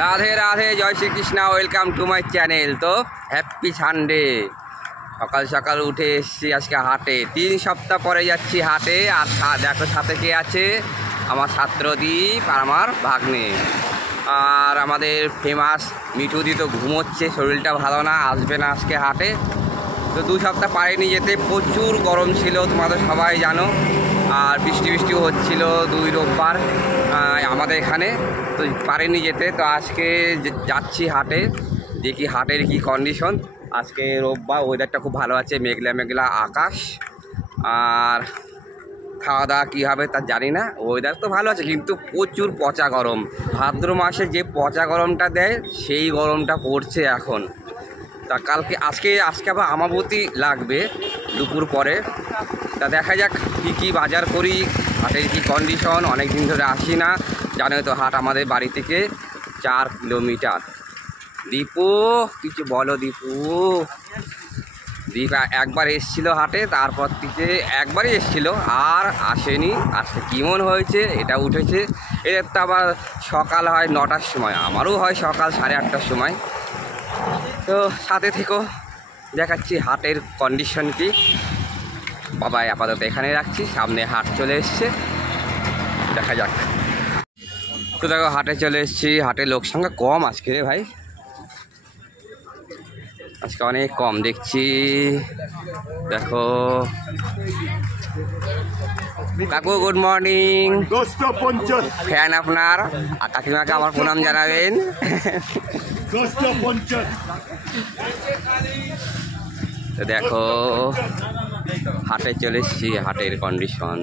রাধে রাধে, জয় Shrikrishna, welcome to my channel. তো happy Sunday. সকাল সকাল উঠে এসেছি আজকে হাটে। 3 সপ্তাহ পরে যাচ্ছি হাটে। আর দেখো সাথে কে আছে, আমার ছাত্রদ্বীপ আর আমার ভাগ্নে। আর আমাদের ফেমাস মিঠুদি তো ঘুমোচ্ছে, শরীরটা ভালো না, আসবে না আজকে হাটে। তো 2 সপ্তাহ পারেনি যেতে, প্রচুর গরম ছিল, তোমাদের সবাই জানো। আর বৃষ্টিও হচ্ছিল 2 রোববার আমাদের এখানে, তো পারেনি যেতে। তো আজকে যাচ্ছি হাটে, দেখি হাটের কি কন্ডিশন। আজকে রোববার, ওয়েদারটা খুব ভালো আছে, মেঘলা মেঘলা আকাশ। আর খাওয়া দাওয়া কী হবে তা জানি না। ওয়েদার তো ভালো আছে, কিন্তু প্রচুর পচা গরম। ভাদ্র মাসে যে পচা গরমটা দেয়, সেই গরমটা পড়ছে এখন। তা আজকে আবার আমাবতী লাগবে দুপুর পরে। তা দেখা যাক কী বাজার করি, হাটের কি কন্ডিশন। অনেক দিন ধরে আসি না, জানোই তো হাট আমাদের বাড়ি থেকে 4 কিলোমিটার। দীপু কিছু বলো। দীপ একবার এসছিল হাটে, তারপর থেকে একবারই এসছিল, আর আসেনি। আজকে কেমন হয়েছে, এটা উঠেছে। এদের তো আবার সকাল হয় 9টার সময়, আমারও হয় সকাল 8:30টার সময়। তো সাথে থেকেও দেখাচ্ছি হাটের কন্ডিশন কি। বাবাই আপাতত এখানে রাখছি, সামনে হাট চলে এসছে, দেখা যাক। তো দেখো হাটে চলে এসেছি। হাটের লোক সংখ্যা কম আজকে রে ভাই, আজকে অনেক কম দেখছি। দেখো কাকু, গুড মর্নিং। ফ্যান আপনার, আর কাকিমাকে আমার প্রণাম জানাবেন। তো দেখো হাটে চলে এসেছি, হাটের কন্ডিশন।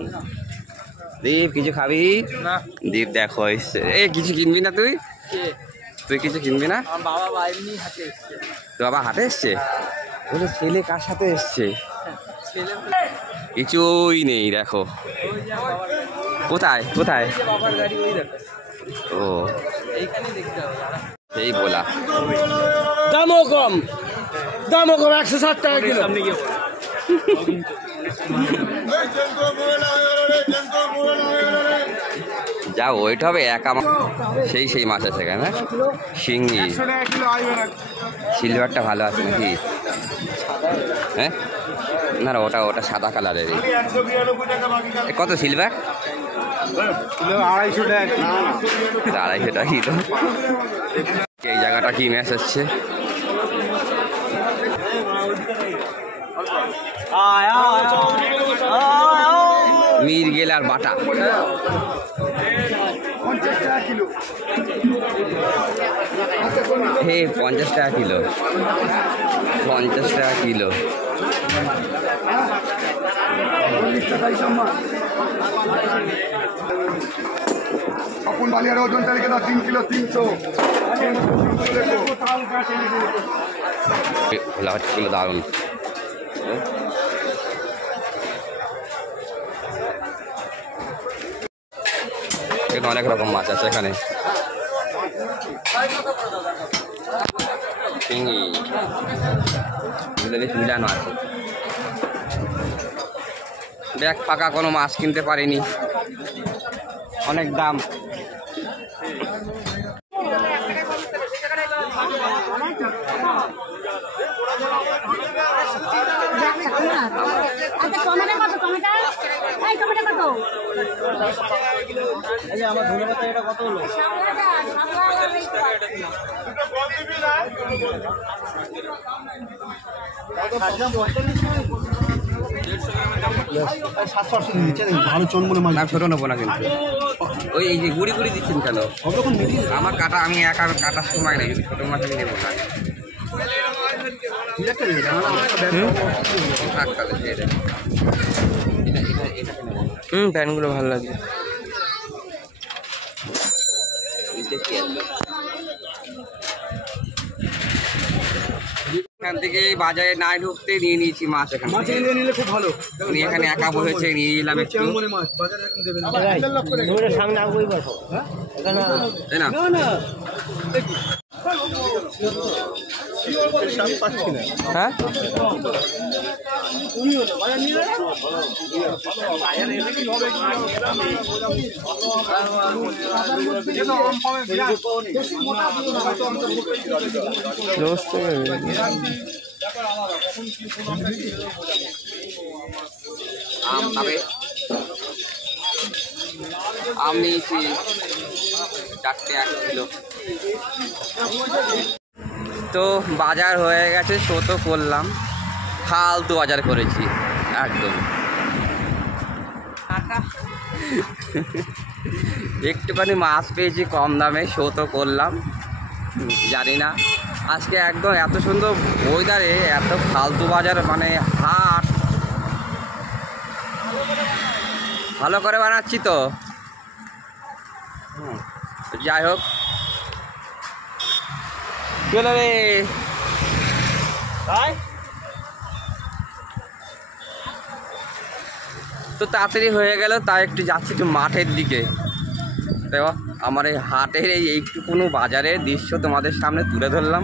দীপ কিছু খাবি না? দীপ দেখো এসছে। কিছু কিনবি না তুই? কিছু কিনবি না? তো বাবা হাটে এসছে, বলে ছেলে কার সাথে এসছে? কিছুই নেই, দেখো কোথায় ও এই বলা। দামও কম 160 টাকা কিলো। যা ওয়েট হবে একা সেই মাছ আছে এখানে, শিঙ্গি। সিলভারটা ভালো আছে নাকি? হ্যাঁ না, ওটা সাদা কালারের। কত সিলভার? 250 টাকা। 250 টাকা কিলো। এই জায়গাটা কি ম্যাচ হচ্ছে? মিরগেল আর বাটা। 50 টাকা কিলো। 50 টাকা কিলো। 50 টাকা কিলো। अपन बालियार ওজন তালিকা 3 কিলো 300। গুলো দারুন। অনেক রকম মাছ আছে এখানে। শিঙি মিলানো আছে। দেখ পাকা কোনো মাছ কিনতে পারিনি, অনেক দাম। আমার ধন্যবাদ। এটা কত হলো? ভালো চনমনে মাছ। ছোটো নেবো না কিন্তু, ওই এই যে গুড়ি দিচ্ছেন কেন? আমার কাটা, আমি একা কাটার সময় নেই, যদি ছোটো মাছ আমি নেবো না। প্যান্টগুলো ভালো লাগছে। এখান থেকে বাজারে না ঢুকতে নিয়ে নিয়েছি মাছ। নিলে খুব ভালো। উনি এখানে একা বসেছে, নিয়ে নিলাম একটু। হ্যাঁ আম খাবে আম নিয়েছি 4টে 1 কিলো। তো বাজার হয়ে গেছে, শো তো করলাম, ফালতু বাজার করেছি একদম। একটুখানি মাছ পেয়েছি কম দামে, শো তো করলাম। জানি না আজকে একদম এত সুন্দর ওয়েদারে এত ফালতু বাজার, মানে হাট ভালো করে বানাচ্ছি তো। যাই হোক, চলো রে। তো তাড়াতাড়ি হয়ে গেল, তাই একটু যাচ্ছি একটু মাঠের দিকে। দেখো আমার এই হাটের এইটুকুনো বাজারের দৃশ্য তোমাদের সামনে তুলে ধরলাম।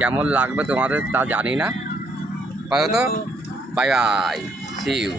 কেমন লাগবে তোমাদের তা জানি না। তো বাই বাই, সি ইউ।